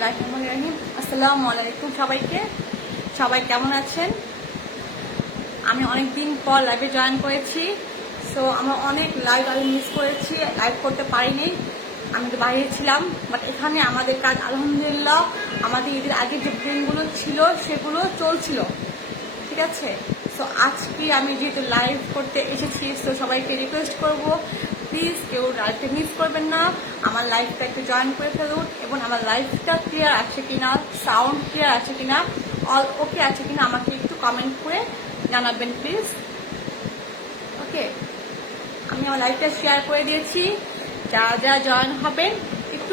বিসমিল্লাহিররহমানিররহিম। আসসালামু আলাইকুম সবাইকে। সবাই কেমন আছেন? আমি অনেকদিন পর লাইভে জয়েন করেছি। সো আমরা অনেক লাইভ আমি মিস করেছি, লাইভ করতে পারিনি। আমি তো বাইরে ছিলাম, বাট এখানে আমাদের কাজ আলহামদুলিল্লাহ আমাদের ঈদের আগে যে দিনগুলো ছিল সেগুলো চলছিল, ঠিক আছে। সো আজকে আমি যেহেতু লাইভ করতে এসেছি, তো সবাইকে রিকোয়েস্ট করব প্লিজ কেউ লাইভটা মিস করবেন না, আমার লাইভটা একটু জয়েন করে ফেলুন এবং আমার লাইভটা ক্লিয়ার আছে কিনা, সাউন্ড ক্লিয়ার আছে কিনা, অল ওকে আছে কিনা আমাকে একটু কমেন্ট করে জানাবেন প্লিজ। ওকে, আমি আমার লাইভটা শেয়ার করে দিয়েছি, যারা যারা জয়েন হবেন একটু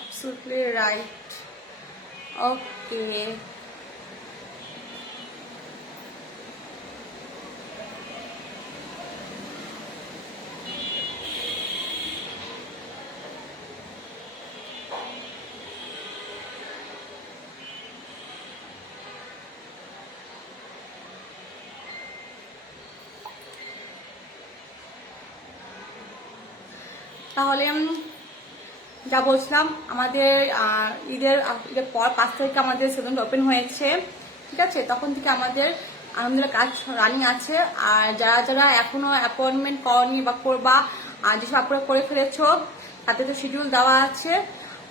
absolutely right. Okay. তাহলে যা বলছিলাম, আমাদের ঈদের ঈদের পর 5 তারিখে আমাদের সেলুন ওপেন হয়েছে, ঠিক আছে। তখন থেকে আমাদের আলহামদুলিল্লাহ কাজ রানিং আছে। আর যারা যারা এখনো অ্যাপয়েন্টমেন্ট করনি বা করবা, আর যেসব আপনারা করে ফেলেছো তাতে তো শিডিউল দেওয়া আছে।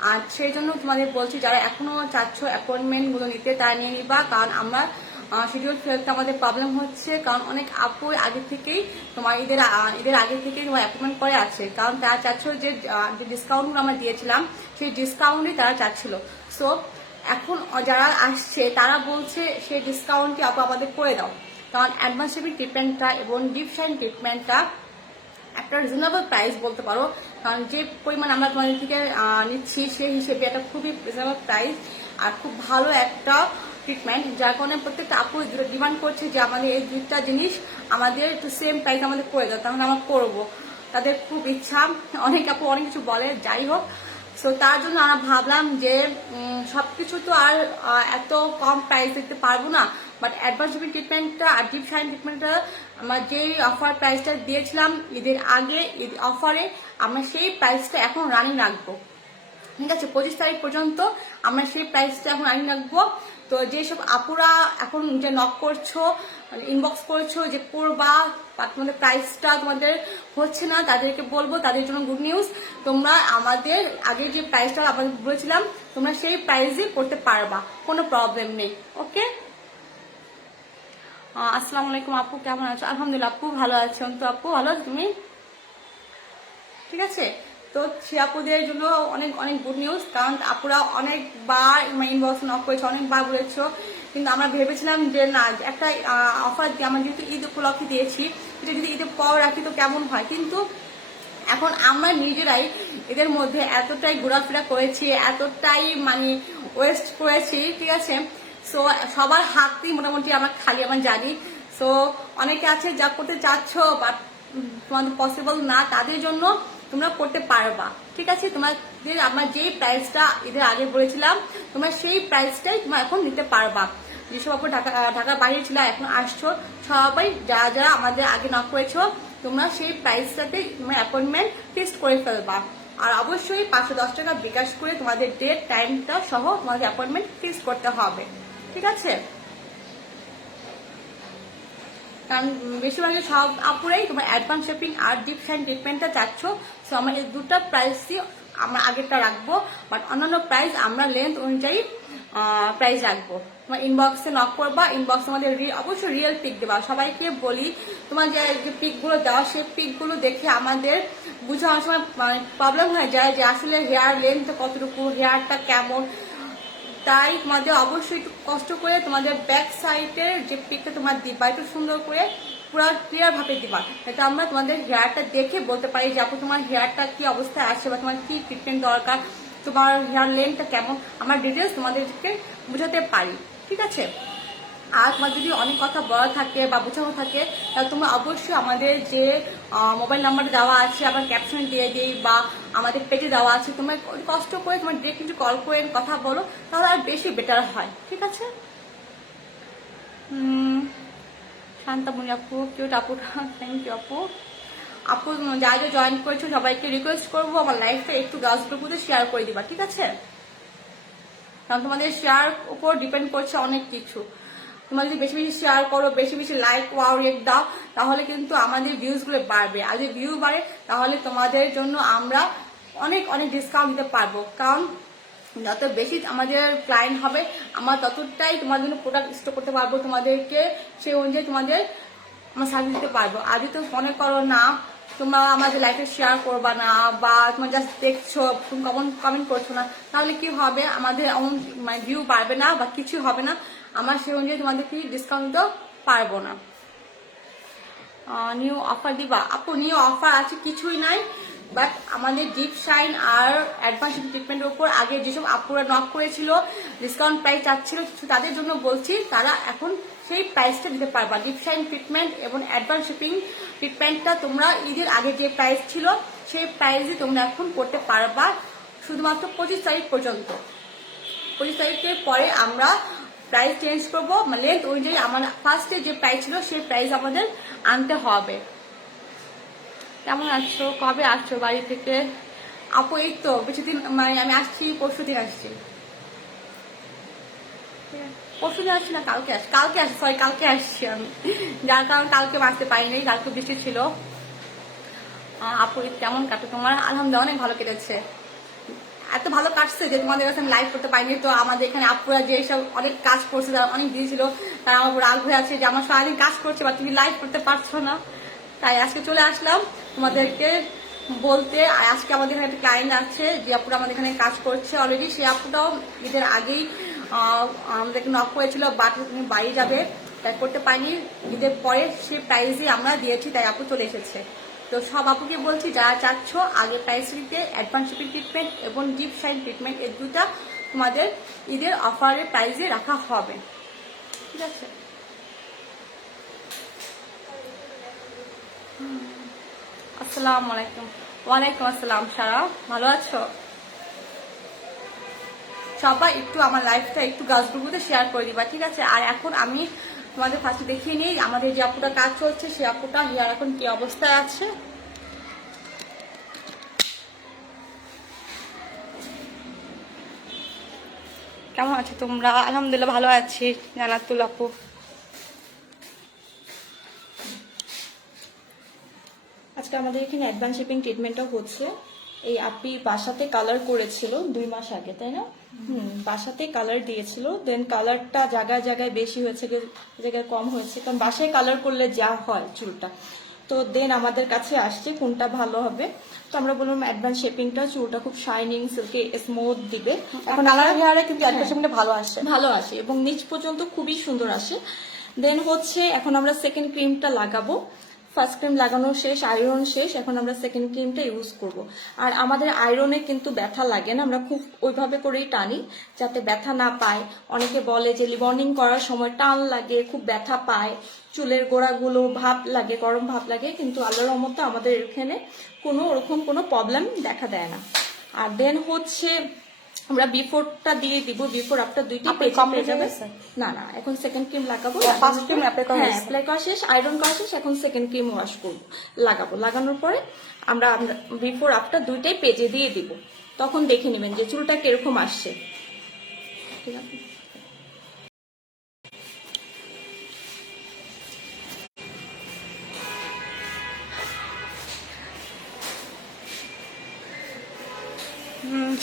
আর সেই জন্য তোমাদের বলছি, যারা এখনো চাচ্ছ অ্যাপয়েন্টমেন্টগুলো নিতে তারা নিয়ে নিবা, কারণ আমরা শিডিউল ফেলতে আমাদের প্রবলেম হচ্ছে, কারণ অনেক আপু আগে থেকেই তোমার ঈদের আগে থেকেই তোমার অ্যাপয়েন্টমেন্ট করে আছে, কারণ তারা চাচ্ছ যে ডিসকাউন্টগুলো আমরা দিয়েছিলাম সেই ডিসকাউন্টই তারা চাচ্ছিল। সো এখন যারা আসছে তারা বলছে সেই ডিসকাউন্টটি আপু আমাদের করে দাও, কারণ অ্যাডভান্স শিপিং ট্রিটমেন্টটা এবং ডিপ শাইন ট্রিটমেন্টটা একটা রিজনেবল প্রাইস বলতে পারো, কারণ যে পরিমাণ আমরা তোমাদের থেকে নিচ্ছি সেই হিসেবে একটা খুবই রিজনেবল প্রাইস আর খুব ভালো একটা ট্রিটমেন্ট, যার কারণে প্রত্যেকটা আপু ডিমান্ড করছে যে আমাদের এই দুইটা জিনিস আমাদের একটু সেম প্রাইস আমাদের করে দাও, তাহলে আমরা করবো। তাদের খুব ইচ্ছা, অনেক আপু অনেক কিছু বলে, যাই হোক। সো তার জন্য আমরা ভাবলাম যে সবকিছু তো আর এত কম প্রাইস দিতে পারবো না, বাট অ্যাডভান্স শিপিং ট্রিটমেন্টটা আর ডিপ শাইন ট্রিটমেন্টটা আমরা যেই অফার প্রাইসটা দিয়েছিলাম ঈদের আগে, ঈদ অফারে আমরা সেই প্রাইসটা এখন রানিং রাখবো, ঠিক আছে। 25 তারিখ পর্যন্ত আমরা সেই প্রাইসটা এখন রানিং রাখবো। তো যেসব আপুরা এখন যে নক করছো, ইনবক্স করছো যে করবা, তোমাদের প্রাইসটা তোমাদের হচ্ছে না, তাদেরকে বলবো তাদের জন্য গুড নিউজ, তোমরা আমাদের আগে যে প্রাইসটা আমরা বলেছিলাম তোমরা সেই প্রাইসে করতে পারবা, কোনো প্রবলেম নেই। ওকে, আসসালামু আলাইকুম আপু, কেমন আছো? আলহামদুলিল্লাহ আপু ভালো আছো। তো আপু ভালো আছো তুমি? ঠিক আছে। তো সে আপুদের জন্য অনেক অনেক গুড নিউজ, কারণ আপুরা অনেকবার ইনবক্স নক করেছে, অনেকবার বলেছো, কিন্তু আমরা ভেবেছিলাম যে না, একটা অফার দিয়ে আমরা যেহেতু ঈদ উপলক্ষে দিয়েছি, এটা যদি ঈদের পর রাখি তো কেমন হয়, কিন্তু এখন আমরা নিজেরাই এদের মধ্যে এতটাই ঘোরাফেরা করেছি, এতটাই মানে ওয়েস্ট করেছি, ঠিক আছে। সো সবার হাতই মোটামুটি আমার খালি, আমার জানি। সো অনেকে আছে যা করতে চাচ্ছ বাট তোমাদের পসিবল না, তাদের জন্য তোমরা করতে পারবা, ঠিক আছে। তোমাদের আমরা যেই প্রাইসটা ঈদের আগে বলেছিলাম তোমরা সেই প্রাইসটাই তোমরা এখন নিতে পারবা। যেসব আপু ঢাকার বাইরে ছিল এখন আসছো, সবাই যারা যারা আমাদের আগে নক করেছো তোমরা সেই প্রাইসটাতে তোমরা অ্যাপয়েন্টমেন্ট ফিক্সড করে ফেলবা। আর অবশ্যই 510 টাকা বিকাশ করে তোমাদের ডেট টাইমটা সহ তোমাদের অ্যাপয়েন্টমেন্ট ফিক্সড করতে হবে, ঠিক আছে। কারণ বেশিরভাগই সব আপুরাই তোমার অ্যাডভান্স শিপিং আর ডিপ শাইন ট্রিটমেন্টটা চাচ্ছ। সো আমরা এই দুটো প্রাইসই আমরা আগেরটা রাখবো, বাট অন্যান্য প্রাইস আমরা লেন্থ অনুযায়ী প্রাইস রাখবো। তোমার ইনবক্সে নক করবা, ইনবক্সে আমাদের অবশ্যই রিয়েল পিক দেবা। সবাইকে বলি তোমার যে পিকগুলো দেওয়া সেই পিকগুলো দেখে আমাদের বুঝে অনেক সময় মানে প্রবলেম হয়ে যায় যে আসলে হেয়ার লেন্থটা কতটুকু, হেয়ারটা কেমন। তাই তোমাদের অবশ্যই একটু কষ্ট করে তোমাদের ব্যাক সাইডের যে পিকটা তোমার দিবা একটু সুন্দর করে পুরো ক্লিয়ার ভাবে দিবা, যাতে আমরা তোমাদের হেয়ারটা দেখে বলতে পারি যে আপু তোমার হেয়ারটা কি অবস্থায় আসছে বা তোমার কি ট্রিটমেন্ট দরকার, তোমার হেয়ার লেন্থটা কেমন, আমরা ডিটেলস তোমাদেরকে বুঝাতে পারি, ঠিক আছে। আর তোমার যদি অনেক কথা বলা থাকে বা বোঝানো থাকে তাহলে তোমরা অবশ্যই আমাদের যে মোবাইল নাম্বার দেওয়া আছে আবার ক্যাপশন দিয়ে দিই বা আমাদের পেজে দেওয়া আছে, তোমরা কষ্ট করে তোমার ডিরেক্টলি কল করে কথা বলো, তাহলে আর বেশি বেটার হয়। ঠিক আছে। শান্তামণি আপু, কিউট আপু, থ্যাংক ইউ আপু। আপু যা যা জয়েন করেছো সবাইকে রিকোয়েস্ট করবো আমার লাইফটা একটু গার্লস গ্রুপে শেয়ার করে দিবা, ঠিক আছে? কারণ তোমাদের শেয়ার উপর ডিপেন্ড করছে অনেক কিছু। তোমরা যদি বেশি বেশি শেয়ার করো, বেশি বেশি লাইক ওয়াও রেট দাও, তাহলে কিন্তু আমাদের ভিউজগুলো বাড়বে। আর যদি ভিউ বাড়ে তাহলে তোমাদের জন্য আমরা অনেক অনেক ডিসকাউন্ট দিতে পারবো। কারণ যত বেশি আমাদের ক্লায়েন্ট হবে আমরা ততটাই তোমাদের জন্য প্রোডাক্ট স্টক করতে পারবো, তোমাদেরকে সেই অনুযায়ী তোমাদের আমরা সার্ভিস দিতে পারবো। আর যদি তো মনে করো না তোমরা আমাদের লাইফে শেয়ার করবা না বা তোমরা জাস্ট দেখছো, তুমি কমেন্ট করছো না, তাহলে কি হবে, আমাদের মানে ভিউ বাড়বে না বা কিছু হবে না, আমরা সেই অনুযায়ী তোমাদেরকে ডিসকাউন্ট দিতেও পারবো না। নিউ অফার দিবা আপু? নিউ অফার আছে কিছুই নাই, বাট আমাদের ডিপ শাইন আর অ্যাডভান্স ট্রিটমেন্টের উপর আগে যেসব আপুরা নক করেছিল, ডিসকাউন্ট প্রাইস চাচ্ছিল, তাদের জন্য বলছি তারা এখন সেই প্রাইসটা দিতে পারবা। ডিপ শাইন ট্রিটমেন্ট এবং অ্যাডভান্স শিপিং ট্রিটমেন্টটা তোমরা ঈদের আগে যে প্রাইস ছিল সেই প্রাইসই তোমরা এখন করতে পারবা, শুধুমাত্র 25 তারিখ পর্যন্ত। 25 তারিখের পরে আমরা প্রাইস চেঞ্জ করবো, লেন্থ অনুযায়ী আমার ফার্স্টে যে প্রাইস ছিল সেই প্রাইস আমাদের আনতে হবে। কেমন আসছো? কবে আসছো বাড়ি থেকে? আপু এই তো বেশি দিন, মানে আমি আসছি পরশুদিন আসছি। পরশুদিন আসছি না কালকে আসছি, কালকে আসছি আমি, যার কারণে কালকে আসতে পারিনি, কালকে বৃষ্টি ছিল। আপু কেমন কাটে তোমার? আলহামদুলিল্লাহ অনেক ভালো কেটেছে। এত ভালো কাটছে যে তোমাদের কাছে আমি লাইভ করতে পারিনি। তো আমাদের এখানে আপুরা যে সব অনেক কাজ করছে, যারা অনেক বিজি ছিল, তারা আমার রাগ হয়ে আছে যে আমার সারাদিন কাজ করছে বা তুমি লাইভ করতে পারছো না। তাই আজকে চলে আসলাম তোমাদেরকে বলতে। আর আজকে আমাদের এখানে একটা ক্লায়েন্ট আছে যে আপুরা আমাদের এখানে কাজ করছে অলরেডি, সেই আপুটাও ঈদের আগেই আমাদেরকে নক করেছিল, বাট তুমি বাড়ি যাবে তাই করতে পারিনি। ঈদের পরে সেই প্রাইজই আমরা দিয়েছি, তাই আপু চলে এসেছে। তো সব আপুকে বলছি যারা চাচ্ছ আগে প্রাইস দিতে, অ্যাডভান্স শিপিং ট্রিটমেন্ট এবং ডিপ শাইন ট্রিটমেন্ট, এই দুটা তোমাদের ঈদের অফারের প্রাইসে রাখা হবে, ঠিক আছে? আসসালামু আলাইকুম। ওয়ালাইকুম আসসালাম। সারা ভালো আছো? সবাই একটু আমার লাইফটা একটু গাছ গ্রুপে শেয়ার করে দিবা, ঠিক আছে? আর এখন আমি তোমাদের ফার্স্টে দেখিয়ে নিই আমাদের যে আপুটা কাজ চলছে সেই আপুটা হেয়ার এখন কি অবস্থায় আছে। কেমন আছো তোমরা? আলহামদুলিল্লাহ ভালো আছি জান্নাতুল আপু। আজকে আমাদের এখানে অ্যাডভান্স শিপিং ট্রিটমেন্টটা হচ্ছে। এই আপি বাসাতে কালার করেছিল 2 মাস আগে, তাই না? বাসাতে কালার দিয়েছিল, দেন কালারটা জায়গায় জায়গায় বেশি হয়েছে, জায়গায় কম হয়েছে, কারণ বাসায় কালার করলে যা হয় চুলটা। তো দেন আমাদের কাছে আসছে কোনটা ভালো হবে, তো আমরা বললাম অ্যাডভান্স শেপিংটা, চুলটা খুব শাইনিং সিল্কি স্মুথ দিবে। এখন কালার হেয়ারে কিন্তু অ্যাডভান্স শেপিংটা ভালো আসে এবং নিচ পর্যন্ত খুবই সুন্দর আসে। দেন হচ্ছে এখন আমরা সেকেন্ড ক্রিমটা লাগাবো। ফার্স্ট ক্রিম লাগানো শেষ, আয়রন শেষ, এখন আমরা সেকেন্ড ক্রিমটা ইউজ করব। আর আমাদের আয়রনে কিন্তু ব্যথা লাগে না, আমরা খুব ওইভাবে করেই টানি যাতে ব্যথা না পায়। অনেকে বলে যে লিবর্নিং করার সময় টান লাগে, খুব ব্যথা পায়, চুলের গোড়াগুলো ভাব লাগে, গরম ভাব লাগে, কিন্তু আল্লাহর রহমতে আমাদের এখানে কোনো ওরকম কোনো প্রবলেম দেখা দেয় না। আর দেন হচ্ছে আমরা বিফোরটা দিয়ে দিব, বিফোর আফটার দুইটা পেয়ে যাবে। না না, এখন সেকেন্ড ক্রিম লাগাবো। ফার্স্ট ক্রিম অ্যাপ্লাই করা শেষ, আয়রন করা শেষ, এখন সেকেন্ড ক্রিম ওয়াশ করবো, লাগাবো। লাগানোর পরে আমরা বিফোর আফটার দুইটাই পেজে দিয়ে দিব, তখন দেখে নেবেন যে চুলটা কিরকম আসছে, ঠিক আছে?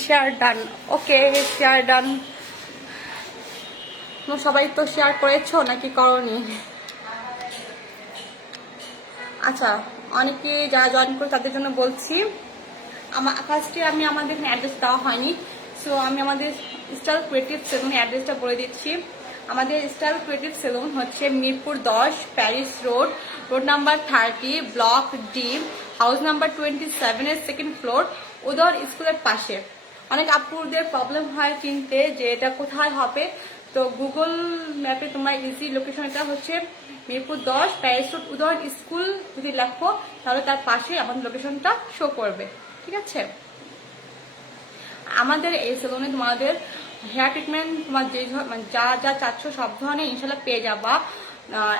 Share done. Okay, share done. সবাই তো শেয়ার করেছো নাকি করনি? আচ্ছা, অনেকে যারা জয়েন করে তাদের জন্য বলছি, ফার্স্টে আমি আমাদের এখানে অ্যাড্রেস দেওয়া হয়নি, সো আমি আমাদের স্টাইল ক্রিয়েটিভ সেলুনের অ্যাড্রেসটা বলে দিচ্ছি। আমাদের স্টাইল ক্রিয়েটিভ সেলুন হচ্ছে Mirpur 10, Paris road, road number 30, block D, house number 27-এর সেকেন্ড ফ্লোর, উদয় স্কুলের পাশে। অনেক আপুদের প্রবলেম হয় চিনতে যে এটা কোথায় হবে, তো গুগল ম্যাপে তোমার ইজি লোকেশন, এটা হচ্ছে Mirpur 10 Paris road Udayan school যদি লেখো তাহলে তার পাশে আমাদের লোকেশনটা শো করবে। ঠিক আছে, আমাদের এই সেলুনে তোমাদের হেয়ার ট্রিটমেন্ট তোমার যে মানে যা যা চাচ্ছ সব ধরনের ইনশাল্লাহ পেয়ে যাবা।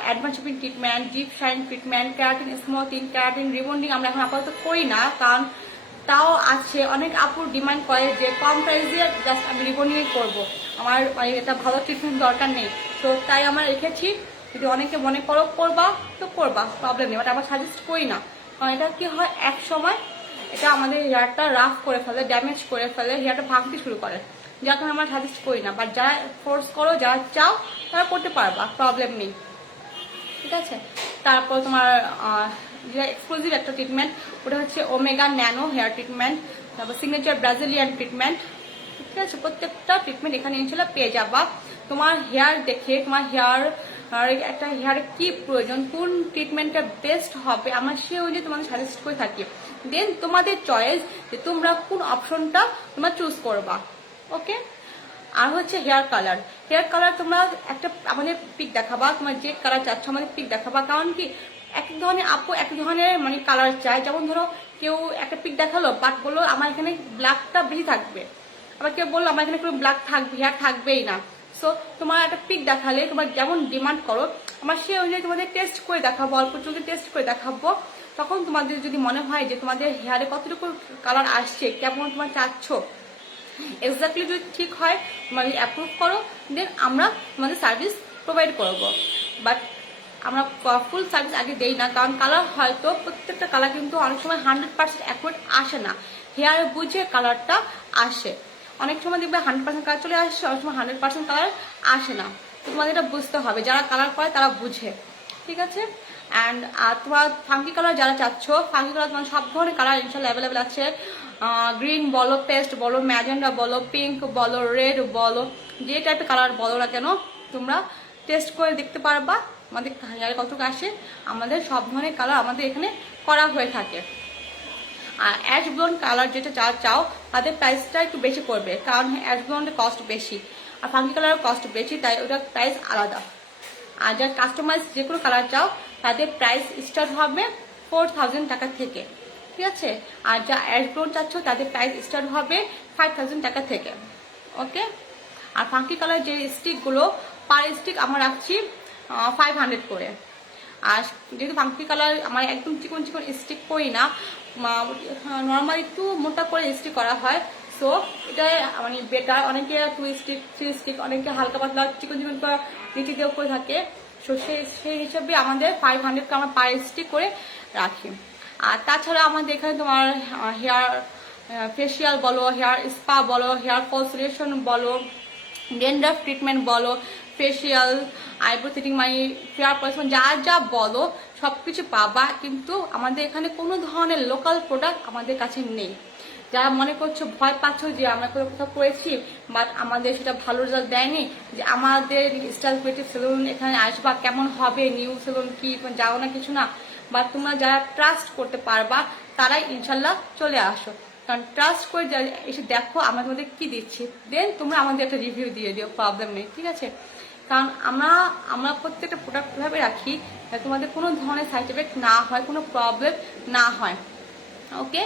Advance shaping treatment, deep shine treatment, keratin smoothing, keratin rebonding আমরা এখন আপাতত করি না, কারণ তাও আছে অনেক আপুর ডিমান্ড করে যে কম প্রাইসে জাস্ট আমি রিবন্ডিং করবো, আমার মানে এটা ভালো ট্রিটমেন্ট দরকার নেই। তো তাই আমরা রেখেছি, যদি অনেকে মনে করো করবা তো করবা, প্রবলেম নেই, বাট আমরা সাজেস্ট করি না। কারণ এটা কি হয়, এক সময় এটা আমাদের হেয়ারটা রাফ করে ফেলে, ড্যামেজ করে ফেলে, হেয়ারটা ভাঙতে শুরু করে, যার কারণে আমরা সাজেস্ট করি না। বাট যারা ফোর্স করো, যারা চাও তারা করতে পারবা, প্রবলেম নেই। ঠিক আছে, তারপর তোমার যেটা এক্সক্লুসিভ একটা ট্রিটমেন্ট ওটা হচ্ছে ওমেগা ন্যানো হেয়ার ট্রিটমেন্ট, তারপর সিগনেচার ব্রাজিলিয়ান ট্রিটমেন্ট। ঠিক আছে, প্রত্যেকটা ট্রিটমেন্ট এখানে ইনশাল্লাহ পেয়ে যাবা। তোমার হেয়ার দেখে তোমার হেয়ার একটা হেয়ারে কি প্রয়োজন, কোন ট্রিটমেন্টটা বেস্ট হবে, আমরা সে অনুযায়ী তোমাদের সাজেস্ট করে থাকি। দেন তোমাদের চয়েস যে তোমরা কোন অপশনটা তোমরা চুজ করবা। ওকে, আর হচ্ছে হেয়ার কালার। হেয়ার কালার তোমরা একটা আমাদের পিক দেখাবা, তোমার যে কালার চাচ্ছ আমাদের পিক দেখাবা। কারণ কি, এক ধরনের আপু এক ধরনের মানে কালার চায়। যেমন ধরো কেউ একটা পিক দেখালো বাট বললো আমার এখানে ব্ল্যাকটা বেশি থাকবে, আবার কেউ বললো আমার এখানে কোনো ব্ল্যাক থাকবে, হেয়ার থাকবেই না। সো তোমার একটা পিক দেখালে তোমার যেমন ডিমান্ড করো আমার সেই অনুযায়ী তোমাদের টেস্ট করে দেখাবো, অল্প চুলকে টেস্ট করে দেখাবো। তখন তোমাদের যদি মনে হয় যে তোমাদের হেয়ারে কতটুকু কালার আসছে, কেমন তোমার চাচ্ছ, এক্স্যাক্টলি যদি ঠিক হয় মানে অ্যাপ্রুভ করো, দেন আমরা তোমাদের সার্ভিস প্রোভাইড করব। বাট আমরা ফুল সার্ভিস আগে দেই না, কারণ কালার হয়তো প্রত্যেকটা কালার কিন্তু অনেক সময় 100% অ্যাকুরেট আসে না, হেয়ার বুঝে কালারটা আসে। অনেক সময় দেখবে 100% কালার চলে আসছে, অনেক সময় 100% কালার আসে না। তো তোমাদের এটা বুঝতে হবে, যারা কালার করে তারা বুঝে। ঠিক আছে, অ্যান্ড তোমার ফাঙ্কি কালার যারা চাচ্ছ, ফাঙ্কি কালার তোমার সব ধরনের কালার ইনশাল্লাহ অ্যাভেলেবেল আছে। গ্রিন বলো, পেস্ট বলো, ম্যাজেন্ডা বলো, পিঙ্ক বলো, রেড বলো, যে টাইপের কালার বলো না কেন তোমরা টেস্ট করে দেখতে পারবা আমাদের হেয়ারে কতটুকু আসে। আমাদের সব ধরনের কালার আমাদের এখানে করা হয়ে থাকে। আর অ্যাশ ব্লন্ড কালার যেটা যা চাও তাদের প্রাইসটা একটু বেশি পড়বে, কারণ অ্যাশ ব্লন্ডের কস্ট বেশি আর ফাঙ্কি কালারের কস্ট বেশি, তাই ওটার প্রাইস আলাদা। আর যারা কাস্টমাইজ যে কোনো কালার চাও তাদের প্রাইস স্টার্ট হবে 4000 টাকা থেকে। ঠিক আছে, আর যা অ্যাশ ব্লন্ড চাচ্ছ তাদের প্রাইস স্টার্ট হবে 5000 টাকা থেকে। ওকে, আর ফাঙ্কি কালার যে স্টিকগুলো পার স্টিক আমরা রাখছি 500 করে। আর যেহেতু ফাঙ্কি কালার আমার একদম চিকন চিকন স্টিক করি না, নর্মাল একটু মোটা করে স্টিক করা হয়, সো এটা মানে বেটার। অনেকে 2 স্টিক 3 স্টিক, অনেকে হালকা পাতলা চিকন চিকন করে নিচে দিয়েও করে থাকে। সো সেই হিসাবে আমাদের 500 আমরা পার স্টিক করে রাখি। আর তাছাড়া আমাদের এখানে তোমার হেয়ার ফেসিয়াল বলো, হেয়ার স্পা বলো, হেয়ার ফল সলিউশন বলো, ড্যান্ড্রাফ ট্রিটমেন্ট বলো, ফেসিয়াল, আইব্রো থ্রেডিং, মানে হেয়ার পলিশ, যা যা বলো সব কিছু পাবা। কিন্তু আমাদের এখানে কোনো ধরনের লোকাল প্রোডাক্ট আমাদের কাছে নেই। যারা মনে করছো, ভয় পাচ্ছ যে আমরা কোথাও করেছি বাট আমাদের সেটা ভালো রেজাল্ট দেয়নি, যে আমাদের স্টাইল ক্রিয়েটিভ সেলুন এখানে আসবা কেমন হবে, নিউ সেলুন কি যাও না কিছু না, বা তোমরা যারা ট্রাস্ট করতে পারবা তারাই ইনশাল্লাহ চলে আসো। কারণ ট্রাস্ট করে এসে দেখো আমরা তোমাদের কি দিচ্ছি, দেন তোমরা আমাদের একটা রিভিউ দিয়ে দিও, প্রবলেম নেই। ঠিক আছে, কারণ আমরা প্রত্যেকটা প্রোডাক্ট ভাবে রাখি তোমাদের কোনো ধরনের সাইড এফেক্ট না হয়, কোনো প্রবলেম না হয়। ওকে,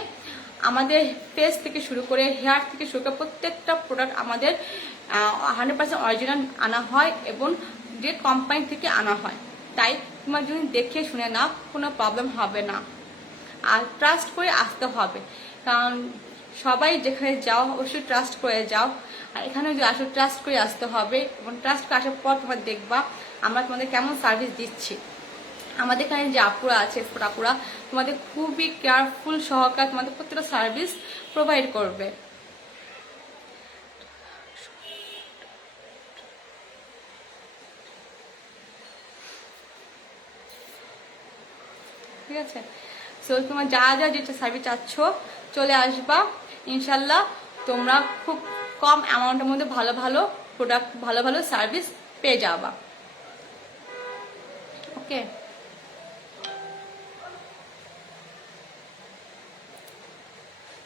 আমাদের ফেস থেকে শুরু করে হেয়ার থেকে শুরু করে প্রত্যেকটা প্রোডাক্ট আমাদের 100% অরিজিনাল আনা হয় এবং যে কোম্পানি থেকে আনা হয়, তাই তোমার যদি দেখে শুনে না কোনো প্রবলেম হবে না। আর ট্রাস্ট করে আসতে হবে, কারণ সবাই যেখানে যাও অবশ্যই ট্রাস্ট করে যাও, আর এখানে যদি আসো ট্রাস্ট করে আসতে হবে। এবং ট্রাস্ট করে আসার পর তোমার দেখবা আমরা তোমাদের কেমন সার্ভিস দিচ্ছি। আমাদের এখানে যে আপুরা আছে, এক্সপার্ট আপুরা তোমাদের খুবই কেয়ারফুল সহকারে তোমাদের প্রত্যেকটা সার্ভিস প্রোভাইড করবে। ঠিক আছে, সো তোমার যা যা যেটা সার্ভিস চাচ্ছ চলে আসবা ইনশাল্লাহ। তোমরা খুব কম অ্যামাউন্টের মধ্যে ভালো ভালো প্রোডাক্ট, ভালো ভালো সার্ভিস পেয়ে যাবা। ওকে,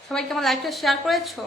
সবাইকে আমার লাইভটা শেয়ার করেছো?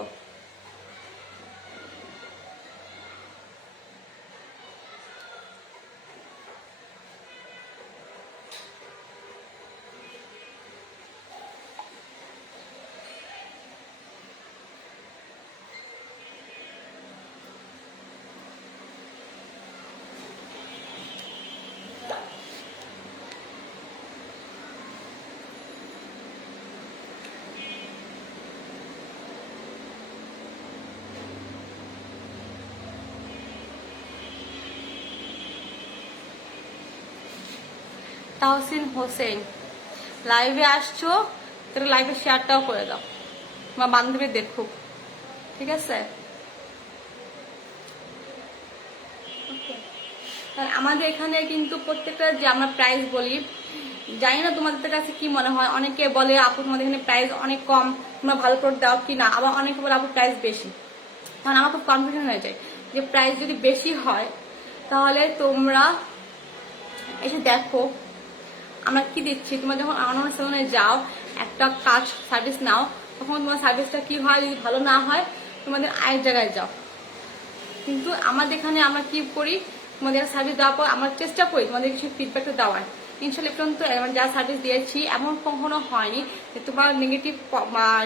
তাহসিন হোসেন, লাইভে আসছো, তাহলে লাইভে শেয়ারটাও করে দাও, তোমার বান্ধবী দেখুক, ঠিক আছে? আমাদের এখানে কিন্তু প্রত্যেকটা যে আমরা প্রাইস বলি, জানি না তোমাদের কাছে কি মনে হয়, অনেকে বলে আপু তোমাদের এখানে প্রাইস অনেক কম, তোমরা ভালো প্রোডাক্ট দাও কি না, আবার অনেকে বলে আপু প্রাইস বেশি। কারণ আমার খুব কনফিউশন হয়ে যায় যে প্রাইস যদি বেশি হয় তাহলে তোমরা এসে দেখো আমরা কি দিচ্ছি। তোমরা যখন আমার সেলুনে যাও, একটা কাজ সার্ভিস নাও, তখন তোমার সার্ভিসটা কি হয়, যদি ভালো না হয় তোমাদের আরেক জায়গায় যাও। কিন্তু আমাদের এখানে আমরা কি করি, তোমাদের সার্ভিস দেওয়ার পর আমরা চেষ্টা করি তোমাদের কিছু ফিডব্যাকটা দেওয়ার। ইনশাল্লাহ পর্যন্ত যা সার্ভিস দিয়েছি এমন কখনো হয়নি যে তোমার নেগেটিভ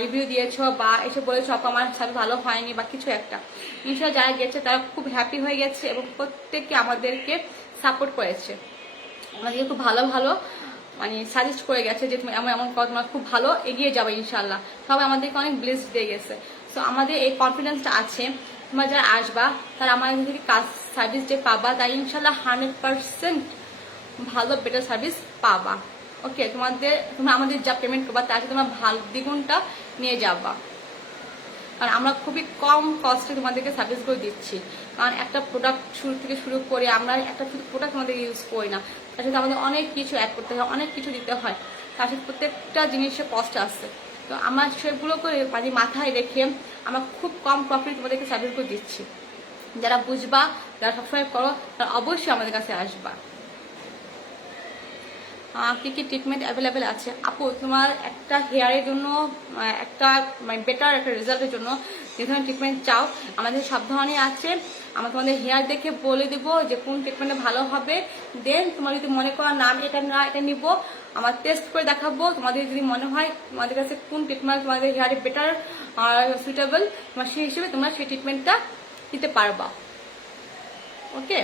রিভিউ দিয়েছো বা এসে বলেছো আপু আমার সার্ভিস ভালো হয়নি বা কিছু একটা। ইনশাল্লাহ যারা গেছে তারা খুব হ্যাপি হয়ে গেছে এবং প্রত্যেকে আমাদেরকে সাপোর্ট করেছে, আমাদেরকে খুব ভালো ভালো মানে সাজেস্ট করে গেছে যে তুমি এমন এমন করো, তোমার খুব ভালো এগিয়ে যাবে ইনশাল্লাহ। সবাই আমাদেরকে অনেক ব্লেসড দিয়ে গেছে। সো আমাদের এই কনফিডেন্সটা আছে, তোমরা যারা আসবা তারা আমাদের থেকে কাজ সার্ভিস যে পাবা তাই ইনশাল্লাহ 100% ভালো বেটার সার্ভিস পাবা। ওকে, তোমরা আমাদের যা পেমেন্ট করবা তার তোমরা ভালো দ্বিগুণটা নিয়ে যাবা। কারণ আমরা খুবই কম কস্টে তোমাদেরকে সার্ভিসগুলো দিচ্ছি। কারণ একটা প্রোডাক্ট শুরু থেকে শুরু করে আমরা একটা শুধু প্রোডাক্ট আমাদের ইউজ করি না, তার সাথে আমাদের অনেক কিছু অ্যাড করতে হয়, অনেক কিছু দিতে হয়, তার সাথে প্রত্যেকটা জিনিসের কস্ট আছে। তো আমরা সেগুলোকে মানে মাথায় রেখে আমরা খুব কম প্রফিট তোমাদেরকে সার্ভিসগুলো দিচ্ছি। যারা বুঝবা, যারা সবসময় করো, তারা অবশ্যই আমাদের কাছে আসবা। কি কি ট্রিটমেন্ট অ্যাভেলেবেল আছে আপু? তোমার একটা হেয়ারের জন্য একটা মানে বেটার একটা রেজাল্টের জন্য যে ধরনের ট্রিটমেন্ট চাও আমাদের সব ধরনের আছে। আমরা তোমাদের হেয়ার দেখে বলে দেবো যে কোন ট্রিটমেন্টে ভালো হবে। দেন তোমার যদি মনে করো না এটা না এটা নিবো, আমার টেস্ট করে দেখাবো। তোমাদের যদি মনে হয় তোমাদের কাছে কোন ট্রিটমেন্ট তোমাদের হেয়ারে বেটার আর সুইটেবল, তোমার সেই হিসেবে তোমরা সেই ট্রিটমেন্টটা দিতে পারবা। ওকে,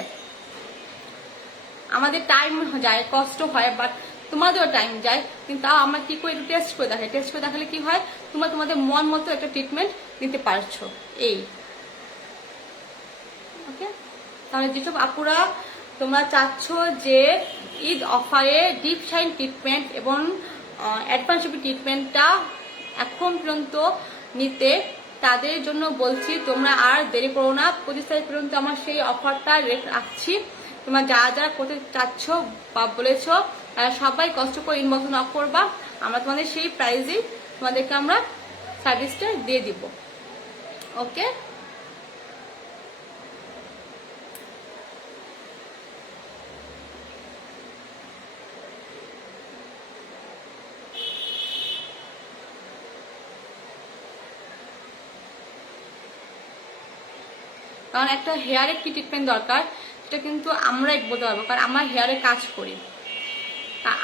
আমাদের টাইম যায়, কষ্ট হয়, বাট তোমাদেরও টাইম যায়, কিন্তু তাও আমরা কি করে একটু টেস্ট করে দেখাই। টেস্ট করে দেখালে কি হয়, তোমরা তোমাদের মন মতো একটা ট্রিটমেন্ট দিতে পারছো। এই ওকে, তাহলে যেসব আপুরা তোমরা চাচ্ছ যে ঈদ অফারে ডিপ শাইন ট্রিটমেন্ট এবং অ্যাডভান্স ট্রিটমেন্টটা এখন পর্যন্ত নিতে, তাদের জন্য বলছি তোমরা আর দেরি করো না। 25 তারিখ পর্যন্ত আমার সেই অফারটা রাখছি। তোমরা যারা যারা করতে চাচ্ছ বা বলেছো সবাই কষ্ট করে ইনবক্স নক করবা, আমরা তোমাদের সেই প্রাইসেই তোমাদেরকে আমরা সার্ভিসটা দিয়ে দিব। ওকে, কারণ একটা হেয়ারে কি ট্রিটমেন্ট দরকার সেটা কিন্তু আমরাই বলতে পারবো, কারণ আমরা হেয়ারে কাজ করি।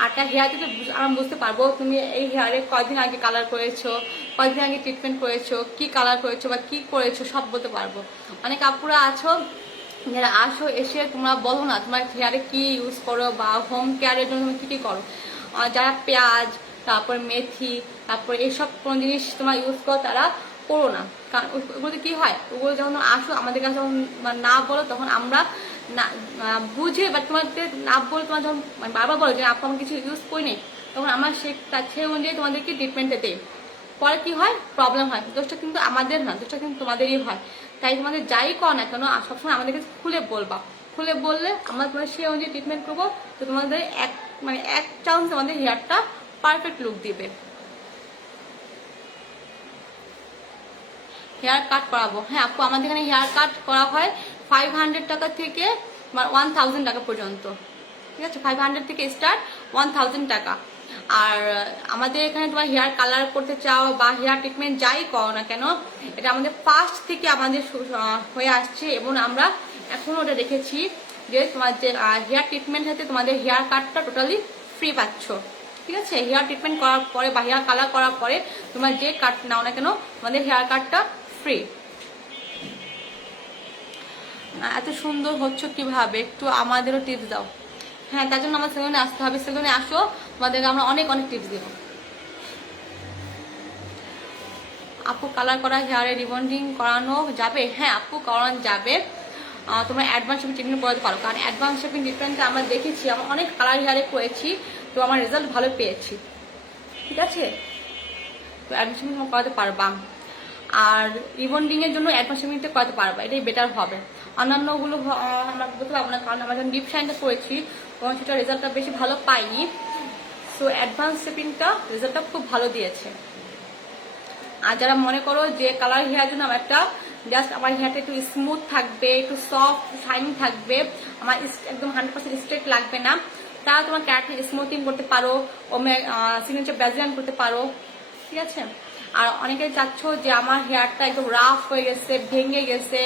আরটা হেয়ার থেকে আমরা বুঝতে পারবো তুমি এই হেয়ারে কয়দিন আগে কালার করেছো, কয়দিন আগে ট্রিটমেন্ট করেছো, কি কালার করেছো বা কি করেছো সব বলতে পারবো। অনেক আপুরা আছো যারা আসো এসে তোমরা বলো না তোমার হেয়ারে কি ইউজ করো বা হোম কেয়ারের জন্য তুমি কি করো। যারা পেঁয়াজ, তারপর মেথি, তারপর এইসব কোনো জিনিস তোমার ইউজ করো তারা করো না। কারণ ওগুলোতে কি হয়, ওগুলো যখন আসো আমাদের কাছে যখন না বলো তখন আমরা না বুঝে বা তোমাকে না বলে তোমার যখন বারবার বলো যে আপু আমি কিছু ইউজ করি নি, তখন আমার সেই অনুযায়ী তোমাদেরকে ট্রিটমেন্টটা দেয়। পরে কি হয়, প্রবলেম হয়। দোষটা কিন্তু আমাদের না, দোষটা কিন্তু তোমাদেরই হয়। তাই তোমাদের যাই করো না কেন সবসময় আমাদেরকে খুলে বলবা। খুলে বললে আমরা তোমাদের সেই অনুযায়ী ট্রিটমেন্ট করবো। তো তোমাদের এক চান্স আমাদের হেয়ারটা পারফেক্ট লুক দিবে। হেয়ার কাট করাবো, হ্যাঁ আপু আমাদের এখানে হেয়ার কাট করা হয় 500 টাকা থেকে 1000 টাকা পর্যন্ত। ঠিক আছে, 500 থেকে স্টার্ট 1000 টাকা। আর আমাদের এখানে তোমার হেয়ার কালার করতে চাও বা হেয়ার ট্রিটমেন্ট যাই করো না কেন, এটা আমাদের ফার্স্ট থেকে আমাদের হয়ে আসছে এবং আমরা এখনো ওটা রেখেছি যে তোমার যে হেয়ার ট্রিটমেন্ট সাথে তোমাদের হেয়ার কাটটা টোটালি ফ্রি পাচ্ছ। ঠিক আছে, হেয়ার ট্রিটমেন্ট করার পরে বা হেয়ার কালার করার পরে তোমার যে কাট নাও না কেন তোমাদের হেয়ার কাটটা ফ্রি। এত সুন্দর হচ্ছ কিভাবে, একটু আমাদেরও টিপস দাও। হ্যাঁ, তার জন্য আমার সেলুনে আসতে হবে। সেলুনে আসো, তোমাদেরকে আমরা অনেক অনেক টিপস দিব। আপু কালার করা হেয়ারে রিবন্ডিং করানো যাবে? হ্যাঁ আপু করানো যাবে। তোমরা অ্যাডভান্স শেপিং ট্রিটমেন্ট করাতে পারো, কারণ অ্যাডভান্স শেপিং ট্রিটমেন্টটা আমরা দেখেছি, আমরা অনেক কালার হেয়ারে করেছি, তো আমার রেজাল্ট ভালো পেয়েছি। ঠিক আছে, তো অ্যাডভান্স শেপিং তোমরা করাতে পারবা, আর রিবন্ডিং এর জন্য অ্যাডভান্স শেপিংটা করাতে পারবা, এটাই বেটার হবে। অন্যান্যগুলো আমরা বলতে পারবো না, কারণ আমরা যখন ডিপ শাইনটা করেছি তখন সেটা রেজাল্টটা বেশি ভালো পাইনি। সো অ্যাডভান্স শেপিংটা রেজাল্টটা খুব ভালো দিয়েছে। আর যারা মনে করো যে কালার হেয়ার জন্য আমার একটা জাস্ট আমার হেয়ারটা একটু স্মুথ থাকবে, একটু সফট শাইনিং থাকবে, আমার একদম 100% স্ট্রেট লাগবে না, তারা তোমার ক্যারাটিন স্মুথিং করতে পারো, সিগনেচার ব্রাজিলিয়ান করতে পারো। ঠিক আছে, আর অনেকে চাচ্ছ যে আমার হেয়ারটা একদম রাফ হয়ে গেছে, ভেঙে গেছে,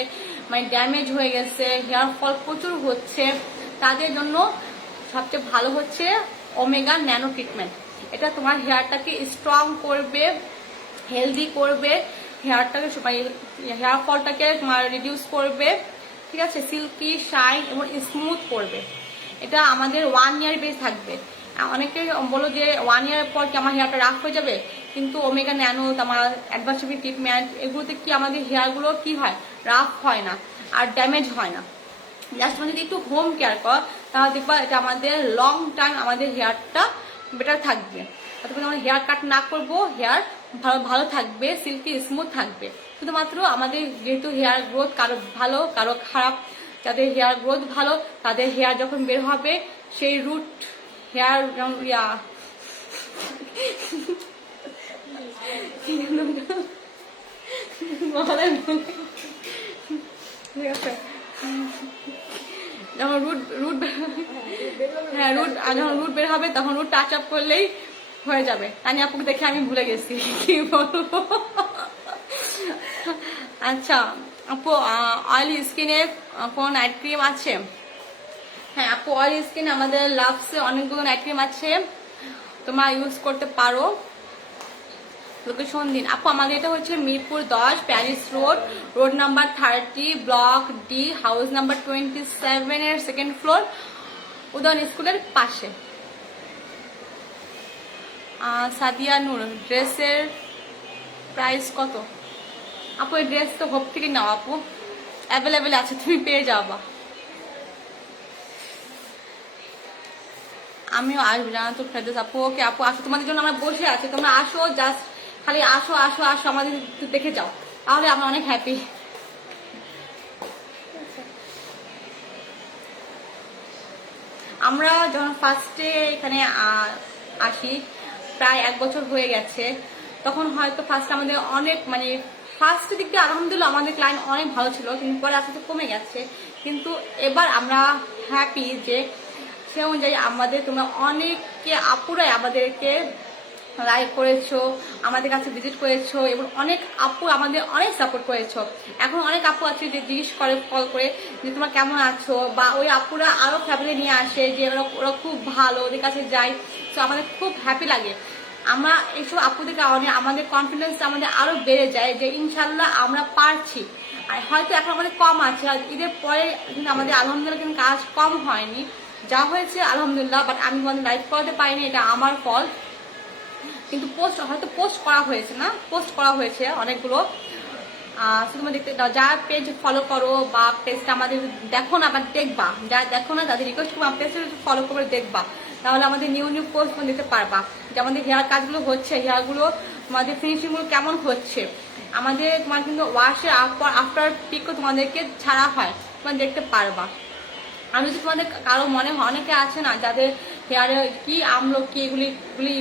মানে ড্যামেজ হয়ে গেছে, হেয়ার ফল প্রচুর হচ্ছে, তাদের জন্য সবচেয়ে ভালো হচ্ছে ওমেগা ন্যানো ট্রিটমেন্ট। এটা তোমার হেয়ারটাকে স্ট্রং করবে, হেলদি করবে, হেয়ারটাকে হেয়ার ফলটাকে রিডিউস করবে। ঠিক আছে, সিল্কি শাইন এবং স্মুথ করবে। এটা আমাদের 1 ইয়ার বেস থাকবে। অনেকে বলো যে 1 ইয়ার পর কি আমার হেয়ারটা রাফ হয়ে যাবে, কিন্তু ওমেগা ন্যানো, আমার অ্যাডভান্স শেপিং ট্রিটমেন্ট, এগুলোতে কি আমাদের হেয়ারগুলো কি হয়, রাফ হয় না আর ড্যামেজ হয় না। জাস্ট আমরা যদি একটু হোম কেয়ার কর, তাহলে দেখবা এটা আমাদের লং টাইম আমাদের হেয়ারটা বেটার থাকবে। অথবা আমরা হেয়ার কাট না করবো, হেয়ার ভালো থাকবে, সিল্কি স্মুথ থাকবে। শুধুমাত্র আমাদের যেহেতু হেয়ার গ্রোথ কারো ভালো কারো খারাপ, যাদের হেয়ার গ্রোথ ভালো তাদের হেয়ার যখন বের হবে সেই রুট হেয়ার যখন যখন রুট বের হবে তখন রুট টাচ আপ করলেই হয়ে যাবে। তানি আপুকে দেখে আমি ভুলে গেছি কি বলবো। আচ্ছা আপু, অয়েলি স্কিনে কোন নাইট ক্রিম আছে? হ্যাঁ আপু, অয়েলি স্কিনে আমাদের লাভসে অনেকগুলো নাইট ক্রিম আছে, তোমরা ইউজ করতে পারো। লোকেশন দিন আপু। আমাদের এটা হচ্ছে Mirpur 10, Paris road, road number 30, block D, house number 27 এর 2nd ফ্লোর, উদয়ন স্কুলের পাশে। সাদিয়া নূর, ড্রেসের প্রাইস কত? আপু এই ড্রেস তো হোপ থেকে নাও আপু, অ্যাভেলেবেল আছে, তুমি পেয়ে যাবা। আমিও আসবো জানা তো ফেরদৌস আপু। ওকে আপু আসো, তোমাদের জন্য আমরা বসে আছি, তোমরা আসো, জাস্ট খালি আসো আসো আসো, আমাদের একটু দেখে যাও, তাহলে আমরা অনেক হ্যাপি। আমরা যখন ফার্স্টে এখানে আসি, প্রায় 1 বছর হয়ে গেছে, তখন হয়তো ফার্স্ট আমাদের অনেক মানে ফার্স্ট দিক দিয়ে আলহামদুলিল্লাহ আমাদের ক্লায়েন্ট অনেক ভালো ছিল, কিন্তু পরে আস্তে আস্তে কমে গেছে। কিন্তু এবার আমরা হ্যাপি যে সে অনুযায়ী আমাদের তোমরা অনেককে আপুরাই আমাদেরকে লাইক করেছো, আমাদের কাছে ভিজিট করেছো, এবং অনেক আপু আমাদের অনেক সাপোর্ট করেছো। এখন অনেক আপু আছে যে জিজ্ঞেস করে কল করে যে তোমরা কেমন আছো, বা ওই আপুরা আরো ফ্যামিলি নিয়ে আসে যে ওরা খুব ভালো, ওদের কাছে যাই, তো আমাদের খুব হ্যাপি লাগে। আমরা এইসব আপুদের কারণে আমাদের কনফিডেন্স আমাদের আরো বেড়ে যায় যে ইনশাল্লাহ আমরা পারছি। আর হয়তো এখন আমাদের কম আছে, আর ঈদের পরে কিন্তু আমাদের আলহামদুলিল্লাহ কিন্তু কাজ কম হয়নি, যা হয়েছে আলহামদুলিল্লাহ, বাট আমি তোমাদের লাইভ করাতে পারিনি, এটা আমার ফল্ট। কিন্তু পোস্ট করা হয়েছে না, পোস্ট করা হয়েছে অনেকগুলো। তোমরা দেখতে যা পেজ ফলো করো বা পেজটা আমাদের দেখো না বা দেখবা, যা দেখো না তাদের রিকোয়েস্ট করবো পেজটা ফলো করে দেখবা, তাহলে আমাদের নিউ পোস্ট দিতে পারবা যে আমাদের হেয়ার কাজগুলো হচ্ছে, হেয়ারগুলো তোমাদের ফিনিশিংগুলো কেমন হচ্ছে। আমাদের তোমার কিন্তু ওয়াশের আফটার পিকও তোমাদেরকে ছাড়া হয়, তোমরা দেখতে পারবা। আমি যদি তোমাদের কারো মনে হয়, অনেকে আছে না যাদের হেয়ারে কি আমলকি এগুলি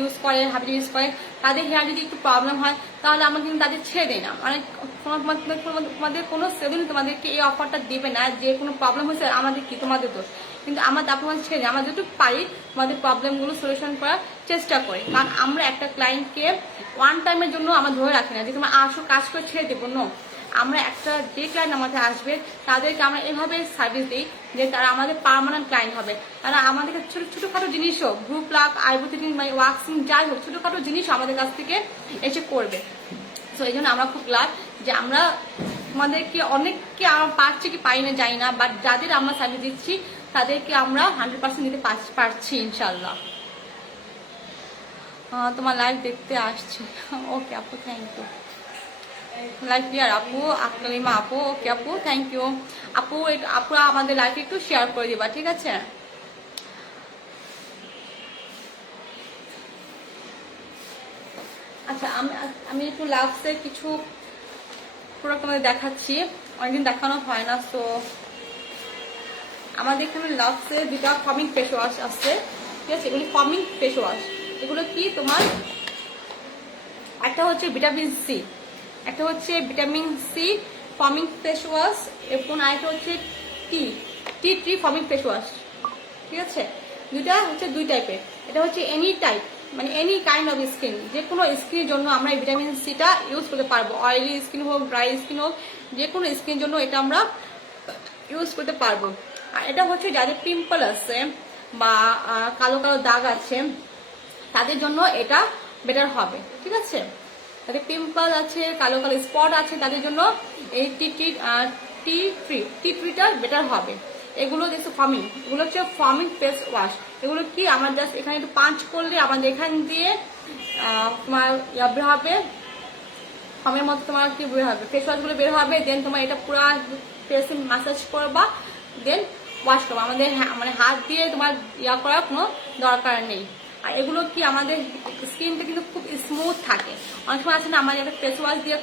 ইউজ করে, হাবিজ ইউজ করে, তাদের হেয়ার যদি একটু প্রবলেম হয় তাহলে আমরা কিন্তু তাদের ছেড়ে দিই না। মানে তোমাদের কোনো সেদিন তোমাদেরকে এই অফারটা দিবে না যে কোনো প্রবলেম হয়েছে আমাদের কি তোমাদের দোষ, কিন্তু আমরা তারপর ছেড়ে দিই। আমরা যেটুকু পারি তোমাদের প্রবলেমগুলো সলিউশন করার চেষ্টা করি, কারণ আমরা একটা ক্লায়েন্টকে 1 টাইমের জন্য আমরা ধরে রাখি না যে তোমরা আসো কাজ করে ছেড়ে দেবো। নো, আমরা একটা যে ক্লায়েন্ট আমাদের আসবে তাদেরকে আমরা এভাবে সার্ভিস দিই যে তারা আমাদের পার্মানেন্ট ক্লায়েন্ট হবে। তারা আমাদেরকে ছোটোখাটো জিনিসও, group lakh, eyebrow threading, waxing, যাই হোক ছোটোখাটো জিনিসও আমাদের কাছ থেকে এসে করবে। তো এই জন্য আমরা খুব গ্লাড যে আমরা তোমাদেরকে অনেককে আমরা পারছি কি পাই না জানি না, বাট যাদের আমরা সার্ভিস দিচ্ছি তাদেরকে আমরা 100% দিতে পারছি ইনশাল্লাহ। তোমার লাইভ দেখতে আসছি। ওকে আপু, থ্যাংক ইউ। লাইভ ক্লিয়ার আপু, আকলিমা আপু, ওকে আপু, থ্যাংক ইউ আপু। আপুরা আমাদের লাইভ একটু শেয়ার করে দিবা, ঠিক আছে? আচ্ছা, আমি একটু লাভসের কিছু প্রোডাক্ট আমাদের দেখাচ্ছি, অনেকদিন দেখানো হয় না। তো আমাদের এখানে লাভসের দুটা ফর্মিং ফেস ওয়াশ আছে, ঠিক আছে? এগুলি ফর্মিং ফেস ওয়াশ। এগুলো কি তোমার, একটা হচ্ছে ভিটামিন সি, একটা হচ্ছে ভিটামিন সি ফর্মিং ফেস ওয়াশ, এবং আরেকটা হচ্ছে টি টি ট্রি ফর্মিং ফেস ওয়াশ, ঠিক আছে? দুইটা হচ্ছে দুই টাইপের। এটা হচ্ছে এনি টাইপ, মানে এনি কাইন্ড অফ স্কিন, যে কোনো স্কিনের জন্য আমরা এই ভিটামিন সিটা ইউজ করতে পারবো। অয়েলি স্কিন হোক, ড্রাই স্কিন হোক, যে কোনো স্কিনের জন্য এটা আমরা ইউজ করতে পারবো। আর এটা হচ্ছে যাদের পিম্পল আছে বা কালো কালো দাগ আছে তাদের জন্য এটা বেটার হবে, ঠিক আছে? যাদের পিম্পল আছে, কালো কালো স্পট আছে, তাদের জন্য এই টি ট্রিটা বেটার হবে। এগুলো দেখছো ফর্মিং, এগুলো হচ্ছে ফর্মিং ফেস ওয়াশ। এগুলো কি আমার জাস্ট এখানে একটু পাঞ্চ করলে আমাদের এখান দিয়ে তোমার বের হবে, ফর্মের মতো তোমার কি বের হবে, ফেস ওয়াশগুলো বের হবে। দেন তোমার এটা পুরো ফেসে ম্যাসাজ করবা, দেন ওয়াশ করবা। আমাদের মানে হাত দিয়ে তোমার করার কোনো দরকার নেই। আর এগুলো কি আমাদের স্কিনটা কিন্তু খুব স্মুথ থাকে। অনেক সময় আছে না, আমাদের একটা ফেস ওয়াশ দিয়ে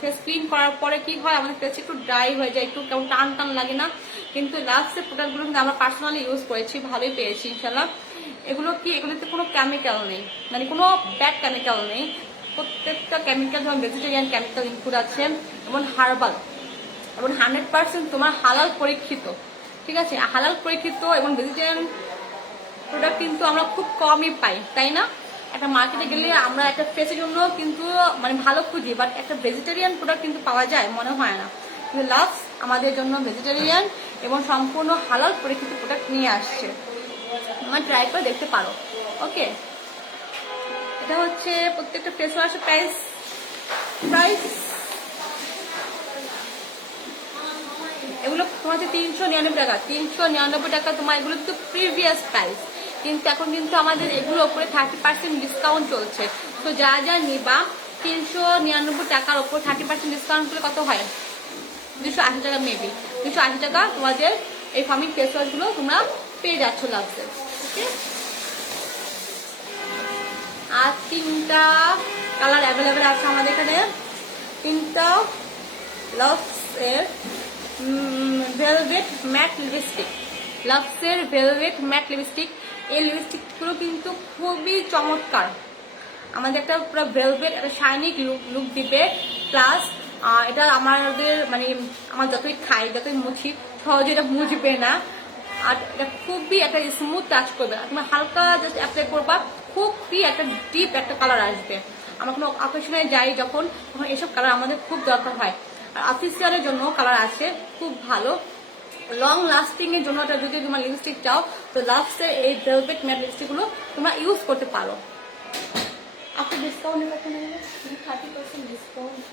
ফেস ক্লিন করার পরে কি হয়, আমাদের ফেস একটু ড্রাই হয়ে যায়, একটু কেমন টান টান লাগে না? কিন্তু লাস্টের প্রোডাক্টগুলো কিন্তু আমরা পার্সোনালি ইউজ করেছি, ভালোই পেয়েছি ইনশাল্লাহ। এগুলো কি, এগুলোতে কোনো কেমিক্যাল নেই, মানে কোনো ব্যাড কেমিক্যাল নেই। প্রত্যেকটা কেমিক্যাল যেমন ভেজিটেরিয়ান কেমিক্যাল ইনক্লুড আছে, এবং হার্বাল, এবং 100% তোমার হালাল পরীক্ষিত, ঠিক আছে? হালাল পরীক্ষিত এবং ভেজিটেরিয়ান প্রোডাক্ট কিন্তু আমরা খুব কমই পাই, তাই না? একটা মার্কেটে গেলে আমরা একটা ফেসের জন্য কিন্তু মানে ভালো খুঁজি, বাট একটা ভেজিটেরিয়ান প্রোডাক্ট কিন্তু পাওয়া যায় মনে হয় না। কিন্তু লাভস আমাদের জন্য ভেজিটেরিয়ান এবং সম্পূর্ণ হালাল পরীক্ষিত প্রোডাক্ট নিয়ে আসছে, তোমরা ট্রাই করে দেখতে পারো, ওকে? এটা হচ্ছে প্রত্যেকটা ফেস ওয়াশের প্রাইস এগুলো তোমার হচ্ছে 399 টাকা। 399 টাকা তোমার, এগুলো কিন্তু প্রিভিয়াস প্রাইস, কিন্তু এখন কিন্তু আমাদের এগুলোর উপরে 30% ডিসকাউন্ট চলছে। তো যা যা নিবা 399 টাকার উপর 30% ডিসকাউন্ট করলে কত হয়? 280 টাকা, মেবি 280 টাকা তোমাদের এই ফার্মিং ফেস ওয়াশগুলো তোমরা পেয়ে যাচ্ছ লাভসে, ওকে? আর 3টা কালার অ্যাভেলেবেল আছে আমাদের এখানে। 3টা লাভসের ভেলভেট ম্যাট লিপস্টিক, লাভসের ভেলভেট ম্যাট লিপস্টিক। এই লিপস্টিকগুলো কিন্তু খুবই চমৎকার, আমাদের একটা পুরো ভেলভেট একটা শাইনিং লুক দিবে। প্লাস এটা আমাদের মানে আমার যতই খাই, যতই মুছি, সহজে এটা মুছবে না। আর এটা খুবই একটা স্মুথ টাচ করবে, তুমি হালকা জাস্ট অ্যাপ্লাই করবা, খুবই একটা ডিপ একটা কালার আসবে। আমরা কোনো অকেশনে যাই যখন, তখন এসব কালার আমাদের খুব দরকার হয়। আর অফিসিয়ালের জন্য কালার আছে খুব ভালো। লং লাস্টিং এর জন্য যদি তোমার লিপস্টিক চাও, তো লাভসের এই ভেলভেট ম্যাট লিপস্টিকগুলো তোমরা ইউজ করতে পারো। আপনি ডিসকাউন্টের কথা নেবেন, 30% ডিসকাউন্ট।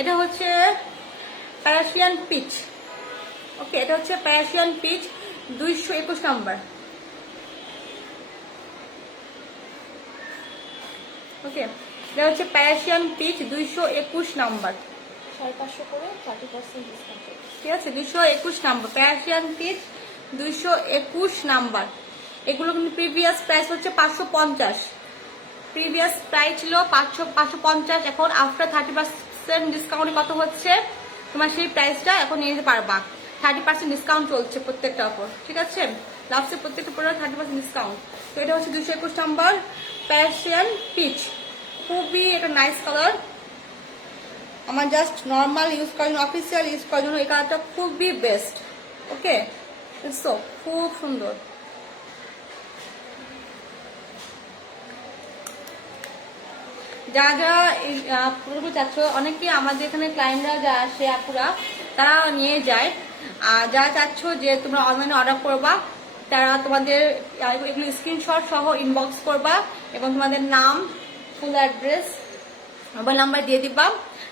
এটা হচ্ছে প্যারাসিয়ান পিচ, ওকে? এটা হচ্ছে প্যারাসিয়ান পিচ 221 নম্বর, ওকে? এটা হচ্ছে প্যারাসিয়ান পিচ 221 নম্বর, 550 করে 30% ডিসকাউন্ট, ঠিক আছে? 221 নম্বর প্যারাসিয়ান পিচ 221 নাম্বার। এগুলো কিন্তু প্রিভিয়াস প্রাইস হচ্ছে 550, প্রিভিয়াস প্রাইস ছিল 550, এখন আফটার 30% ডিসকাউন্টে কত হচ্ছে তোমার সেই প্রাইসটা এখন নিয়ে নিতে পারবা। 30% ডিসকাউন্ট চলছে প্রত্যেকটার উপর, ঠিক আছে? লাস্টে প্রত্যেকটা প্রোডাক্ট 30% ডিসকাউন্ট। তো এটা হচ্ছে 221 নম্বর প্যারাসিয়ান পিচ, খুবই একটা নাইস কালার। আমার জাস্ট নর্মাল ইউজ করার জন্য, অফিসিয়াল ইউজ করার জন্য এই কালারটা খুবই বেস্ট, ওকে? সো খুব সুন্দর। যা যা এই প্রোডাক্টগুলো চাচ্ছ, অনেকে আমাদের এখানে ক্লায়েন্টরা যা আসে আপুরা, তারা নিয়ে যায়। আর যা চাচ্ছ যে তোমরা অনলাইনে অর্ডার করবা, তারা তোমাদের এগুলো স্ক্রিনশট সহ ইনবক্স করবা এবং তোমাদের নাম, ফুল অ্যাড্রেস, মোবাইল নাম্বার দিয়ে দিবা।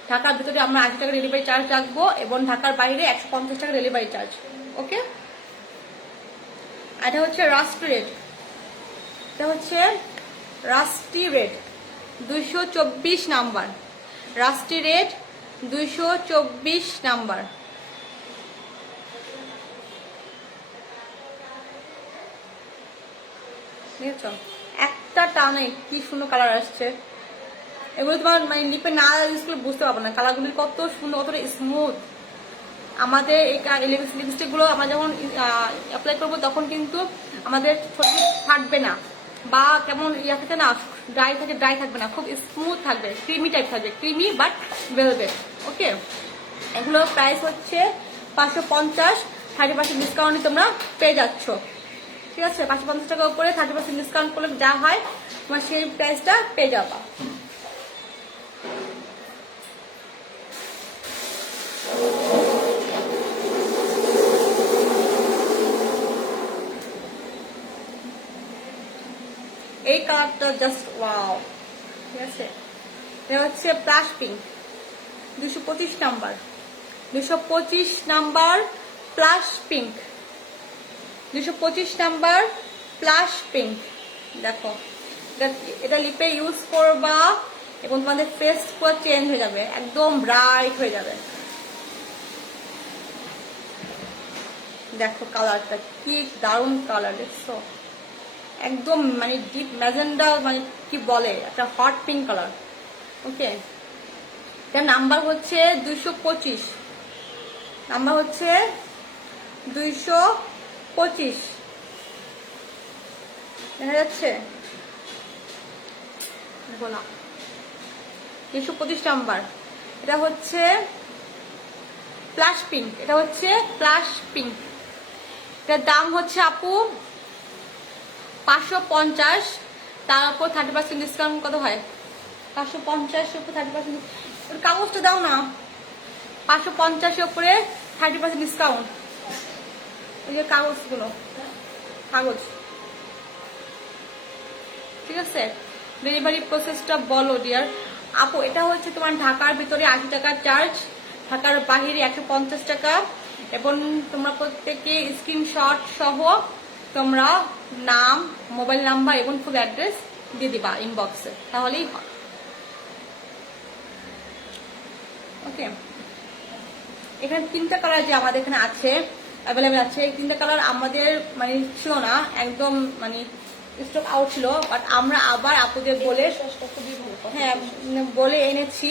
ঢাকার ভিতরে আমরা 80 টাকা ডেলিভারি চার্জ রাখবো এবং ঢাকার বাইরে 150 টাকা ডেলিভারি চার্জ, ওকে? এটা হচ্ছে রাস্টি রেড, এটা হচ্ছে rusty red 224 number, rusty red 224 number. দেখেছ একটা টানে কি সুন্দর কালার আসছে। এগুলো তোমার মানে লিপে না ইউজ করলে বুঝতে পারবো না কালারগুলি কত সুন্দর, কতটা স্মুথ। আমাদের এই লিপস্টিকগুলো আমরা যখন অ্যাপ্লাই করবো তখন কিন্তু আমাদের ঠোঁট ফাটবে না বা কেমন ইয়া থাকে না, ড্রাই থাকবে না, খুব স্মুথ থাকবে, ক্রিমি টাইপ থাকবে, ক্রিমি বাট ভেলভেট। ওকে, এগুলো প্রাইস হচ্ছে 550, 30% ডিসকাউন্টে তোমরা পেয়ে যাচ্ছ। ঠিক আছে, 550 টাকা উপরে 30% ডিসকাউন্ট করলে যা হয় তোমার সেই প্রাইসটা পেয়ে যাবা। এই কালারটা জাস্ট ওয়াও। ঠিক আছে, এটা হচ্ছে plus pink 225 number, 225 number plus pink, 225 number plus pink. দেখো এটা লিপে ইউজ করবা এবং তোমাদের ফেস পুরো চেঞ্জ হয়ে যাবে, একদম ব্রাইট হয়ে যাবে। দেখো কালারটা কি দারুণ কালার, দেখছো একদম মানে ডিপ ম্যাজেন্ডা, মানে কি বলে একটা হট পিঙ্ক কালার। ওকে, এটার নাম্বার হচ্ছে 225, নাম্বার হচ্ছে 225, দেখা যাচ্ছে বলা 225 নাম্বার। এটা হচ্ছে প্লাস পিঙ্ক, এটা হচ্ছে প্লাস পিঙ্ক। এটার দাম হচ্ছে আপু 550, তার উপর 30% ডিসকাউন্ট কত হয়? 550 উপর 30% কাগজটা দাও না, 550 উপরে 30% ডিসকাউন্ট। ওই যে কাগজগুলো, কাগজ। ঠিক আছে, ডেলিভারি প্রসেসটা বলো ডিয়ার আপু। এটা হচ্ছে তোমার ঢাকার ভিতরে 80 টাকা চার্জ, ঢাকার বাহিরে 150 টাকা, এবং তোমরা প্রত্যেকে স্ক্রিনশট সহ তোমরা নাম, মোবাইল নাম্বার এবং ফুল অ্যাড্রেস দিয়ে দিবা ইনবক্সে, তাহলেই হয়। ওকে, এখানে 3টা কালার যে আমাদের এখানে আছে অ্যাভেলেবেল আছে, 3টা কালার আমাদের মানে ছিল না, একদম মানে স্টক আউট ছিল, বাট আমরা আবার আপুদের বলে হ্যাঁ বলে এনেছি,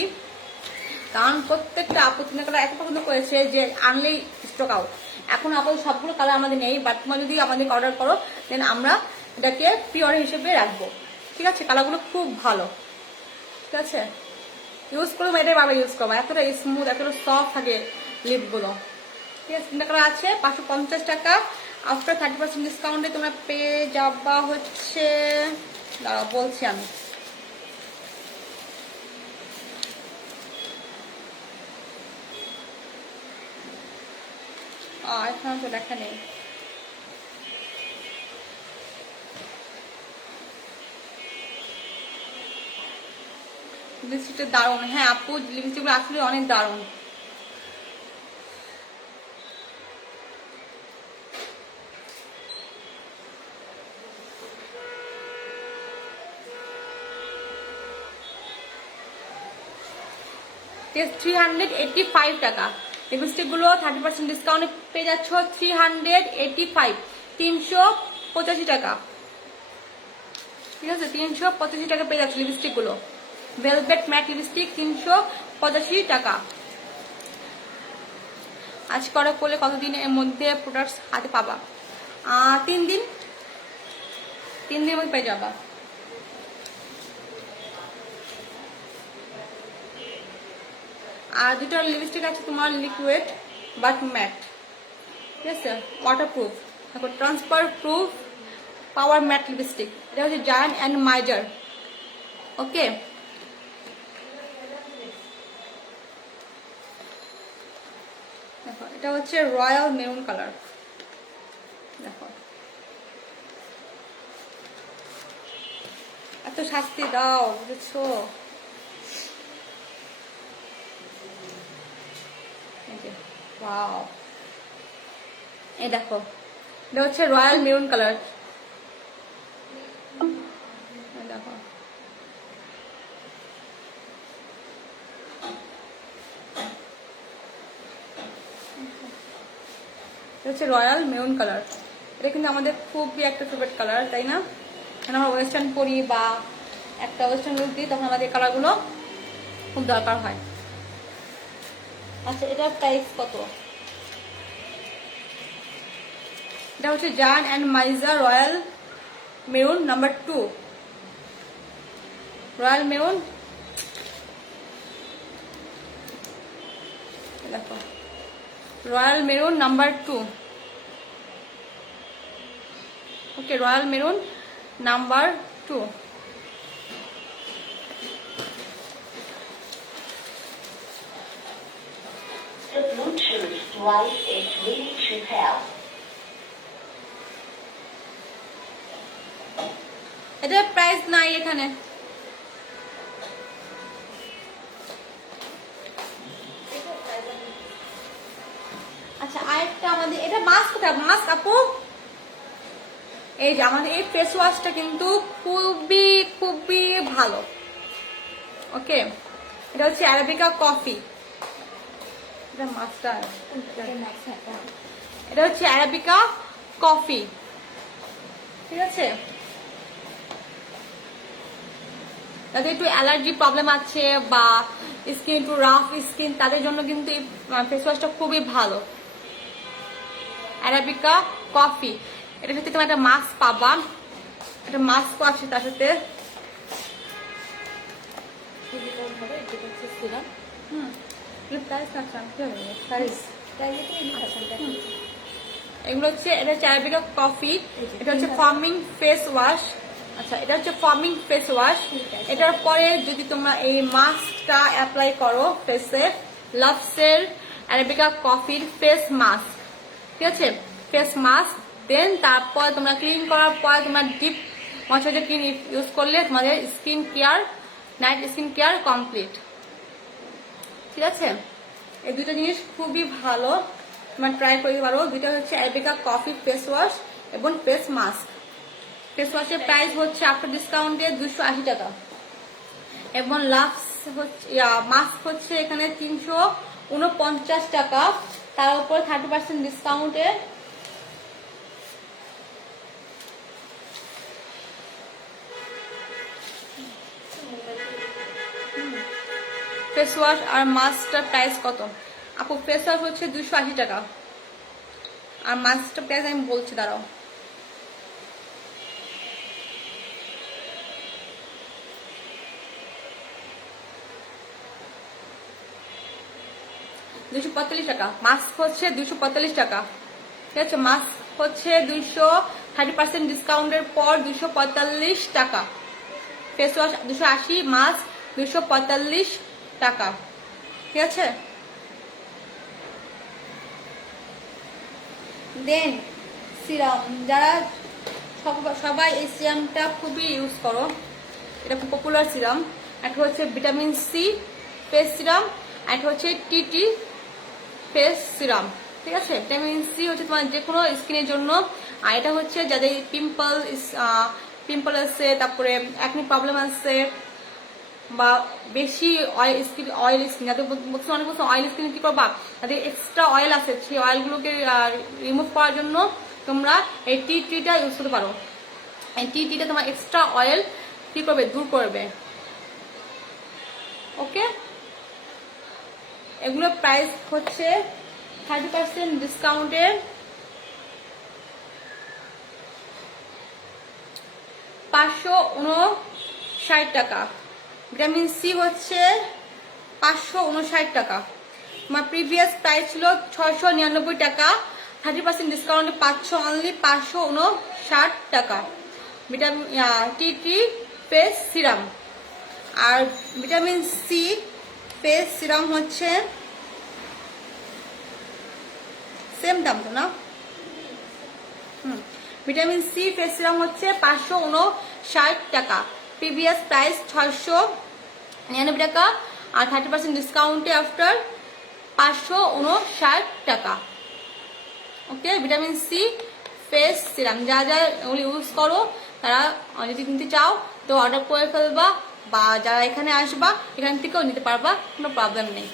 কারণ প্রত্যেকটা আপু 3টা কালার এত পছন্দ করেছে যে আনলেই স্টক আউট। এখন আপাতত সবগুলো কালার আমাদের নেই, বাট তোমরা যদি আমাদের অর্ডার করো দেন আমরা এটাকে প্রি অর্ডার হিসেবে রাখবো। ঠিক আছে, কালারগুলো খুব ভালো। ঠিক আছে, ইউজ করবো এটাই বাবা ইউজ করবো, এতটা স্মুথ, এতটা সফট থাকে লিপগুলো। ঠিক আছে, 3টা কালার আছে 550 টাকা, আফটার 30% ডিসকাউন্টে তোমরা পেয়ে যাবা হচ্ছে, দাঁড়াও বলছি আমি, এখন তো দেখা নেই। লিপস্টিকটা দারুণ, হ্যাঁ আপু লিপস্টিকগুলো আসলে অনেক দারুণ। জাস্ট 385 টাকা, লিপস্টিকগুলো 30% ডিসকাউন্টে পেয়ে যাচ্ছ 385, 385 টাকা। ঠিক আছে, 385 টাকা পেয়ে যাচ্ছে লিপস্টিকগুলো, ভেলভেট ম্যাট লিপস্টিক 385 টাকা। আজকে অর্ডার করলে কতদিনের মধ্যে প্রোডাক্টস হাতে পাবা? 3 দিন, 3 দিনের মধ্যে পেয়ে যাবা। আর 2টা লিপস্টিক আছে তোমার লিকুইড বাট ম্যাট। ঠিক আছে, ওয়াটারপ্রুফ, তারপর ট্রান্সফার প্রুফ পাওয়ার ম্যাট লিপস্টিক। এটা হচ্ছে জায়ান্ট অ্যান্ড মাইজার। ওকে, দেখো এটা হচ্ছে রয়্যাল মেরুন কালার। দেখো এত শাস্তি দাও, বুঝছো? ওয়াও, এই দেখো এটা হচ্ছে রয়্যাল মেরুন কালার। দেখো এটা হচ্ছে রয়্যাল মেরুন কালার। এটা কিন্তু আমাদের খুবই একটা ফেভারিট কালার, তাই না? যখন আমরা ওয়েস্টার্ন পরি বা একটা ওয়েস্টার্ন লুক দিই তখন আমাদের কালারগুলো খুব দরকার হয়। আচ্ছা, এটার প্রাইস কত? এটা হচ্ছে জান অ্যান্ড মাইজা royal maroon number 2। Royal maroon, দেখো royal maroon number 2। Okay, royal maroon number 2। The Bluetooth device is ready to pair. এটার প্রাইস নাই এখানে। আচ্ছা, আরেকটা আমাদের এটা মাস্ক, কোথায় মাস্ক আপু? এই যে আমাদের এই ফেস ওয়াশটা কিন্তু খুবই খুবই ভালো। ওকে, এটা হচ্ছে অ্যারাবিকা কফি। এটা মাস্কটা, এটা হচ্ছে অ্যারাবিকা কফি, ঠিক আছে? যাদের একটু অ্যালার্জি প্রবলেম আছে বা স্কিন একটু রাফ স্কিন, তাদের জন্য কিন্তু এই ফেস ওয়াশটা খুবই ভালো। অ্যারাবিকা কফি, এটার সাথে তোমার একটা মাস্ক পাবা, একটা মাস্কও আছে তার সাথে। এগুলো হচ্ছে, এটা হচ্ছে অ্যারাবিকা কফি, এটা হচ্ছে ফর্মিং ফেস ওয়াশ। আচ্ছা, এটা হচ্ছে ফর্মিং ফেস ওয়াশ। এটার পরে যদি তোমরা এই মাস্কটা অ্যাপ্লাই করো ফেসে, লাভসের অ্যারাবিকা কফির ফেস মাস্ক, ঠিক আছে? ফেস মাস্ক, দেন তারপর তোমরা ক্লিন করার পর তোমরা ডিপ ময়শ্চারাইজার ক্রিম ইউজ করলে তোমাদের skin care, night skin care complete, ঠিক আছে? এই দুটো জিনিস খুবই ভালো, তোমরা ট্রাই করতে পারো। দুটো হচ্ছে অ্যারাবিকা কফি ফেস ওয়াশ এবং ফেস মাস্ক। ফেস ওয়াশের প্রাইস হচ্ছে আফটার ডিসকাউন্টে 280 টাকা, এবং লাক্স হচ্ছে মাস্ক হচ্ছে এখানে 349 টাকা, তার উপর 30% ডিসকাউন্টে ফেস ওয়াশ আর মাস্কটার প্রাইস কত আপু? ফেস ওয়াশ হচ্ছে 280 টাকা, আর মাস্কটার প্রাইস আমি বলছি, দাঁড়াও। টাকা। মাস্ক হচ্ছে 245 টাকা, ঠিক আছে? মাস্ক হচ্ছে 30% ডিসকাউন্টের পর 245 টাকা। ফেস ওয়াশ 280, মাস্ক 245 টাকা, ঠিক আছে? দেন সিরাম, যারা সবাই এই সিরামটা খুবই ইউজ করো, এটা খুব পপুলার সিরাম। একটা হচ্ছে ভিটামিন সি ফেস সিরাম, একটা হচ্ছে টিটি ফেস সিরাম, ঠিক আছে? ভিটামিন সি হচ্ছে তোমার যে কোনো স্কিনের জন্য, আর এটা হচ্ছে যাদের পিম্পল আছে, তারপরে অ্যাকনি প্রবলেম আছে, বা বেশি অয়েল স্কিন, যাদের অনেক বছর অয়েল স্কিন কি করবা, যাদের এক্সট্রা অয়েল আছে সেই অয়েলগুলোকে রিমুভ করার জন্য তোমরা এই টিটা ইউজ করতে পারো। এই টিটা তোমার এক্সট্রা অয়েল কি করবে, দূর করবে। ওকে, এগুলোর প্রাইস হচ্ছে 30% ডিসকাউন্টের 559 টাকা। ভিটামিন সি হচ্ছে 559 টাকা। আমার প্রিভিয়াস প্রাইস ছিল 699 টাকা, 30% ডিসকাউন্টে পাচ্ছ অনলি 559 টাকা। ভিটামিন টি ফেস সিরাম আর ভিটামিন সি ফেস সিরাম হচ্ছে সেম দাম তো না? ভিটামিন সি ফেস সিরাম হচ্ছে 559 টাকা, প্রিভিয়াস প্রাইস 699 টাকা, আর 30% ডিসকাউন্টে আফটার 559 টাকা। ওকে, ভিটামিন সি ফেস সিরাম যা যা এগুলো ইউজ করো তারা যদি নিতে চাও তো অর্ডার করে ফেলবা, বা যারা এখানে আসবা এখান থেকেও নিতে পারবা, কোনো প্রবলেম নেই।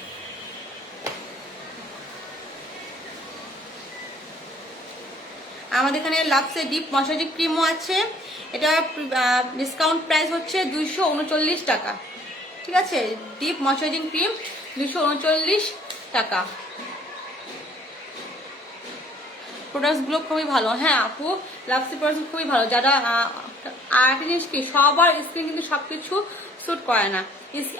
আমাদের এখানে লাক্সের ডিপ ময়শ্চারাইজিং ক্রিমও আছে, এটা ডিসকাউন্ট প্রাইস হচ্ছে 239 টাকা। ঠিক আছে, ডিপ ময়শ্চারাইজিং ক্রিম 239 টাকা। প্রোডাক্টসগুলো খুবই ভালো। হ্যাঁ আপু, লাক্সের প্রোডাক্ট খুবই ভালো। যারা আর একটা জিনিস কি, সবার স্কিন কিন্তু সবকিছু স্যুট করে না,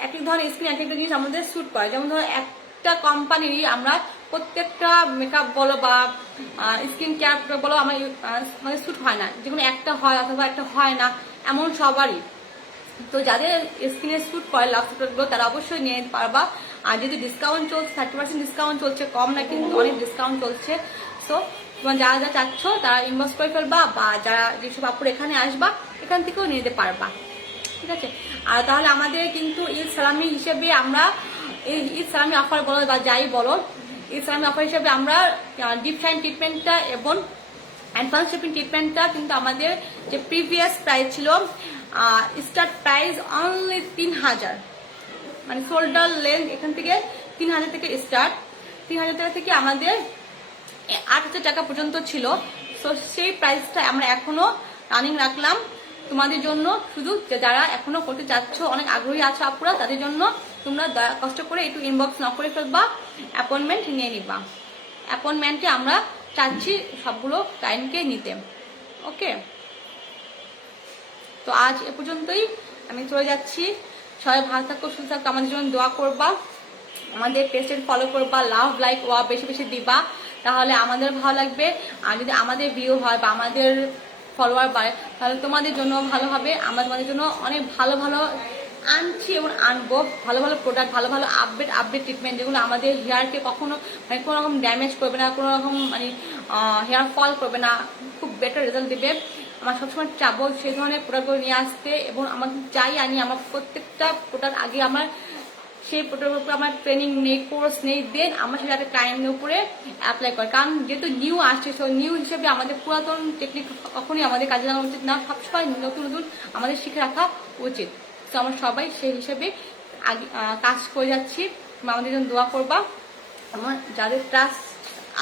এক এক ধরনের স্কিন এক একটা জিনিস আমাদের স্যুট করে। যেমন ধরো একটা কোম্পানিরই আমরা প্রত্যেকটা মেকআপ বলো বা স্কিন কেয়ার বলো আমাদের স্যুট হয় না, যেকোনো একটা হয় অথবা একটা হয় না, এমন সবারই। তো যাদের স্কিনে স্যুট করে লাক্স প্রোডাক্টগুলো তারা অবশ্যই নিয়ে নিতে পারবা। আর যদি ডিসকাউন্ট চলছে 30% ডিসকাউন্ট চলছে, কম না কিন্তু অনেক ডিসকাউন্ট চলছে। সো তোমার যারা যা চাচ্ছ তারা ইনবক্স করে ফেলবা, বা যারা যেসব আপুর এখানে আসবা এখান থেকেও নিয়ে নিতে পারবা। ঠিক আছে, আর তাহলে আমাদের কিন্তু ঈদ সালামি হিসেবে আমরা এই ঈদ সালামি অফার বলো বা যাই বলো, ঈদ সালামি অফার হিসেবে আমরা ডিপ শাইন ট্রিটমেন্টটা এবং অ্যাডভান্স শেপিং ট্রিটমেন্টটা কিন্তু আমাদের যে প্রিভিয়াস প্রাইস ছিল স্টার্ট প্রাইস অনলি 3000, মানে শোল্ডার লেন্থ এখান থেকে 3000 থেকে স্টার্ট, 3000 টাকা থেকে আমাদের 8000 টাকা পর্যন্ত ছিল। তো সেই প্রাইসটা আমরা এখনো রানিং রাখলাম তোমাদের জন্য, শুধু যারা এখনো করতে চাচ্ছ, অনেক আগ্রহী আছে আপুরা, তাদের জন্য তোমরা কষ্ট করে একটু ইনবক্স না করে ফেলবা, অ্যাপয়েন্টমেন্ট নিয়ে নিবা। অ্যাপয়েন্টমেন্টে আমরা চাচ্ছি সবগুলো ক্লায়েন্টকে নিতে। ওকে, তো আজ এ পর্যন্তই, আমি চলে যাচ্ছি। সবাই ভালো থাকো, সুস্থ থাকো, আমাদের জন্য দোয়া করবা, আমাদের পেজটা ফলো করবা, লাভ লাইক ওয়া বেশি বেশি দিবা, তাহলে আমাদের ভালো লাগবে। আর যদি আমাদের ভিউ হয় বা আমাদের ফলোয়ার বাড়ে তাহলে তোমাদের জন্য ভালো হবে। আমরা তোমাদের জন্য অনেক ভালো ভালো আনছি এবং আনবো, ভালো ভালো প্রোডাক্ট, ভালো ভালো আপডেট ট্রিটমেন্ট, যেগুলো আমাদের হেয়ারকে কখনো মানে কোনো রকম ড্যামেজ করবে না, কোনো রকম মানে হেয়ার ফল করবে না, খুব বেটার রেজাল্ট দেবে। আমার সবসময় চাবো সেই ধরনের প্রোডাক্টগুলো নিয়ে আসতে, এবং আমার যাই আনি আমার প্রত্যেকটা প্রোডাক্ট আগে আমার সেই প্রোডাক্টের উপরে আমার ট্রেনিং নেই, কোর্স নেই, দেন আমার সেটা একটা ক্লায়েন্টের উপরে অ্যাপ্লাই করে। কারণ যেহেতু নিউ আসছে, সো নিউ হিসেবে আমাদের পুরাতন টেকনিক কখনোই আমাদের কাজে লাগানো উচিত না, সবসময় নতুন নতুন আমাদের শিখে রাখা উচিত। তো আমরা সবাই সেই হিসেবে আগে কাজ করে যাচ্ছি। আমাদের জন্য দোয়া করবা, আমার যাদের ট্রাস্ট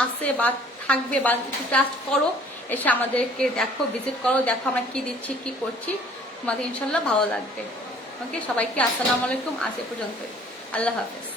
আছে বা থাকবে বা কিছু ট্রাস্ট করো, এসে আমাদেরকে দেখো, ভিজিট করো, দেখো আমরা কি দিচ্ছি কি করছি, তোমাদের ইনশাল্লাহ ভালো লাগবে। ওকে, সবাইকে আসসালামু আলাইকুম, আজ এ পর্যন্ত, আল্লাহ হাফেজ।